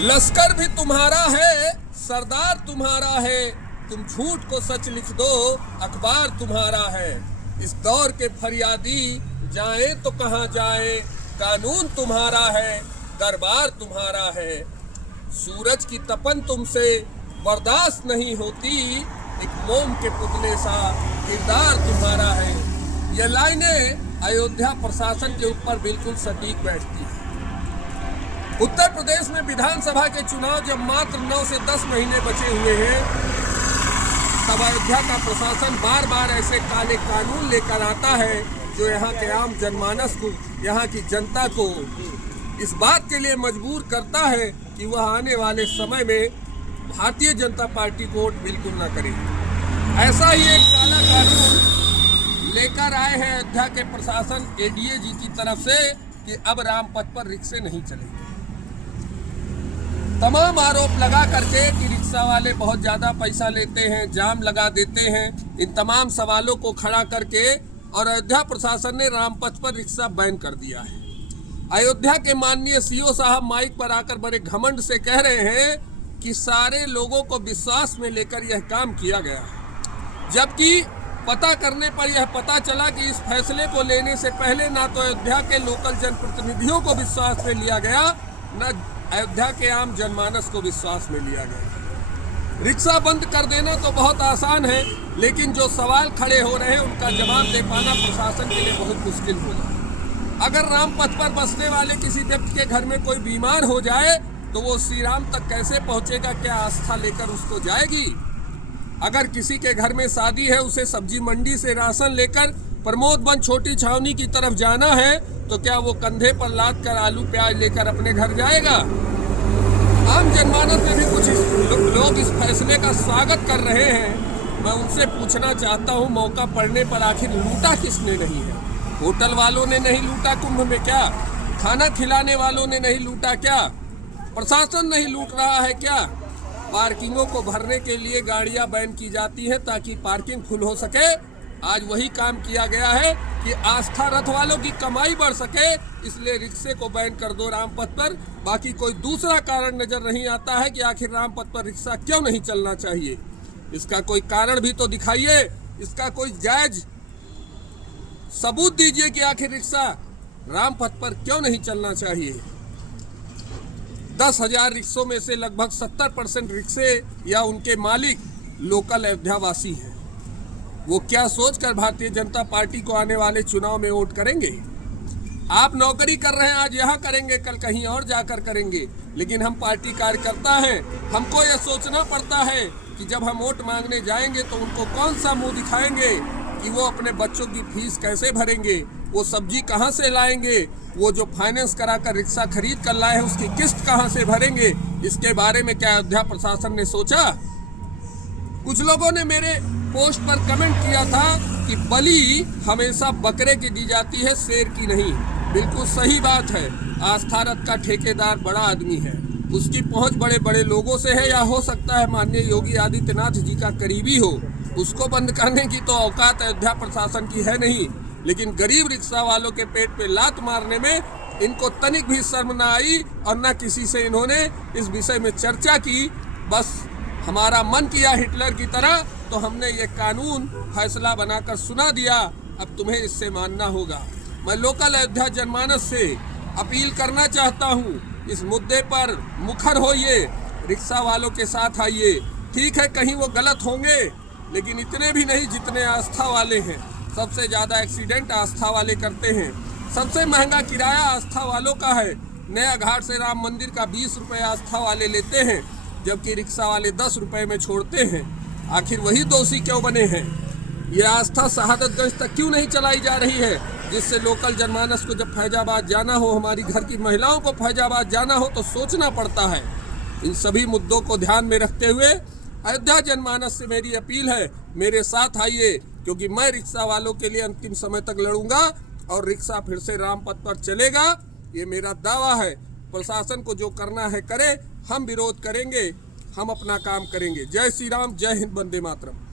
लश्कर भी तुम्हारा है, सरदार तुम्हारा है, तुम झूठ को सच लिख दो, अखबार तुम्हारा है। इस दौर के फरियादी जाए तो कहाँ जाए, कानून तुम्हारा है, दरबार तुम्हारा है। सूरज की तपन तुमसे बर्दाश्त नहीं होती, एक मोम के पुतले सा किरदार तुम्हारा है। यह लाइनें अयोध्या प्रशासन के ऊपर बिल्कुल सटीक बैठती है। उत्तर प्रदेश में विधानसभा के चुनाव जब मात्र 9 से 10 महीने बचे हुए हैं, तब अयोध्या का प्रशासन बार बार ऐसे काले कानून लेकर आता है जो यहाँ के आम जनमानस को, यहाँ की जनता को इस बात के लिए मजबूर करता है कि वह आने वाले समय में भारतीय जनता पार्टी को वोट बिल्कुल न करे। ऐसा ही एक काला कानून लेकर आए हैं अयोध्या के प्रशासन एडीएजी की तरफ से कि अब रामपथ पर रिक्शे नहीं चलेंगे। तमाम आरोप लगा करके कि रिक्शा वाले बहुत ज़्यादा पैसा लेते हैं, जाम लगा देते हैं, इन तमाम सवालों को खड़ा करके और अयोध्या प्रशासन ने रामपथ पर रिक्शा बैन कर दिया है। अयोध्या के माननीय सीओ साहब माइक पर आकर बड़े घमंड से कह रहे हैं कि सारे लोगों को विश्वास में लेकर यह काम किया गया है, जबकि पता करने पर यह पता चला कि इस फैसले को लेने से पहले ना तो अयोध्या के लोकल जनप्रतिनिधियों को विश्वास में लिया गया, न अयोध्या के आम जनमानस को विश्वास में लिया गया। रिक्शा बंद कर देना तो बहुत आसान है, लेकिन जो सवाल खड़े हो रहे हैं उनका जवाब दे पाना प्रशासन के लिए बहुत मुश्किल होगा। अगर रामपथ पर बसने वाले किसी व्यक्ति के घर में कोई बीमार हो जाए तो वो श्री राम तक कैसे पहुंचेगा, क्या आस्था लेकर उसको जाएगी? अगर किसी के घर में शादी है, उसे सब्जी मंडी से राशन लेकर प्रमोदवन छोटी छावनी की तरफ जाना है, तो क्या वो कंधे पर लाद कर आलू प्याज लेकर अपने घर जाएगा? आम जनमानस में भी कुछ लोग इस फैसले का स्वागत कर रहे हैं। मैं उनसे पूछना चाहता हूँ, मौका पड़ने पर आखिर लूटा किसने नहीं है? होटल वालों ने नहीं लूटा कुंभ में क्या? खाना खिलाने वालों ने नहीं लूटा क्या? प्रशासन नहीं लूट रहा है क्या? पार्किंगों को भरने के लिए गाड़ियां बैन की जाती हैं ताकि पार्किंग फुल हो सके। आज वही काम किया गया है कि आस्था रथ वालों की कमाई बढ़ सके, इसलिए रिक्शे को बैन कर दो रामपथ पर। बाकी कोई दूसरा कारण नजर नहीं आता है कि आखिर रामपथ पर रिक्शा क्यों नहीं चलना चाहिए। इसका कोई कारण भी तो दिखाइए, इसका कोई जायज सबूत दीजिए कि आखिर रिक्शा रामपथ पर क्यों नहीं चलना चाहिए। 10,000 रिक्शों में से लगभग 70% रिक्शे या उनके मालिक लोकल अयोध्यावासी हैं। वो क्या सोचकर भारतीय जनता पार्टी को आने वाले चुनाव में वोट करेंगे? आप नौकरी कर रहे हैं, आज यहाँ करेंगे, कल कहीं और जाकर करेंगे, लेकिन हम पार्टी कार्यकर्ता हैं। हमको यह सोचना पड़ता है कि जब हम वोट मांगने जाएंगे तो उनको कौन सा मुंह दिखाएंगे, कि वो अपने बच्चों की फीस कैसे भरेंगे, वो सब्जी कहाँ से लाएंगे, वो जो फाइनेंस कराकर रिक्शा खरीद कर लाए हैं उसकी किस्त कहाँ से भरेंगे। इसके बारे में क्या अयोध्या प्रशासन ने सोचा? कुछ लोगों ने मेरे पोस्ट पर कमेंट किया था कि बलि हमेशा बकरे की दी जाती है, शेर की नहीं। बिल्कुल सही बात है। आस्था रथ का ठेकेदार बड़ा आदमी है, उसकी पहुंच बड़े बड़े लोगों से है, या हो सकता है माननीय योगी आदित्यनाथ जी का करीबी हो। उसको बंद करने की तो औकात अयोध्या प्रशासन की है नहीं, लेकिन गरीब रिक्शा वालों के पेट पे लात मारने में इनको तनिक भी शर्म न आई और न किसी से इन्होंने इस विषय में चर्चा की। बस हमारा मन किया हिटलर की तरह, तो हमने ये कानून फैसला बनाकर सुना दिया, अब तुम्हें इससे मानना होगा। मैं लोकल अयोध्या जनमानस से अपील करना चाहता हूँ, इस मुद्दे पर मुखर होइए, रिक्शा वालों के साथ आइए। ठीक है, कहीं वो गलत होंगे, लेकिन इतने भी नहीं जितने आस्था वाले हैं। सबसे ज़्यादा एक्सीडेंट आस्था वाले करते हैं, सबसे महंगा किराया आस्था वालों का है। नया घाट से राम मंदिर का 20 रुपये आस्था वाले लेते हैं, जबकि रिक्शा वाले 10 रुपये में छोड़ते हैं। आखिर वही दोषी क्यों बने हैं? ये आस्था शहादतगंज तक क्यों नहीं चलाई जा रही है, जिससे लोकल जनमानस को जब फैजाबाद जाना हो, हमारी घर की महिलाओं को फैजाबाद जाना हो, तो सोचना पड़ता है। इन सभी मुद्दों को ध्यान में रखते हुए अयोध्या जनमानस से मेरी अपील है, मेरे साथ आइए, क्योंकि मैं रिक्शा वालों के लिए अंतिम समय तक लड़ूंगा और रिक्शा फिर से रामपथ पर चलेगा, ये मेरा दावा है। प्रशासन को जो करना है करे, हम विरोध करेंगे, हम अपना काम करेंगे। जय श्री राम, जय हिंद, वंदे मातरम।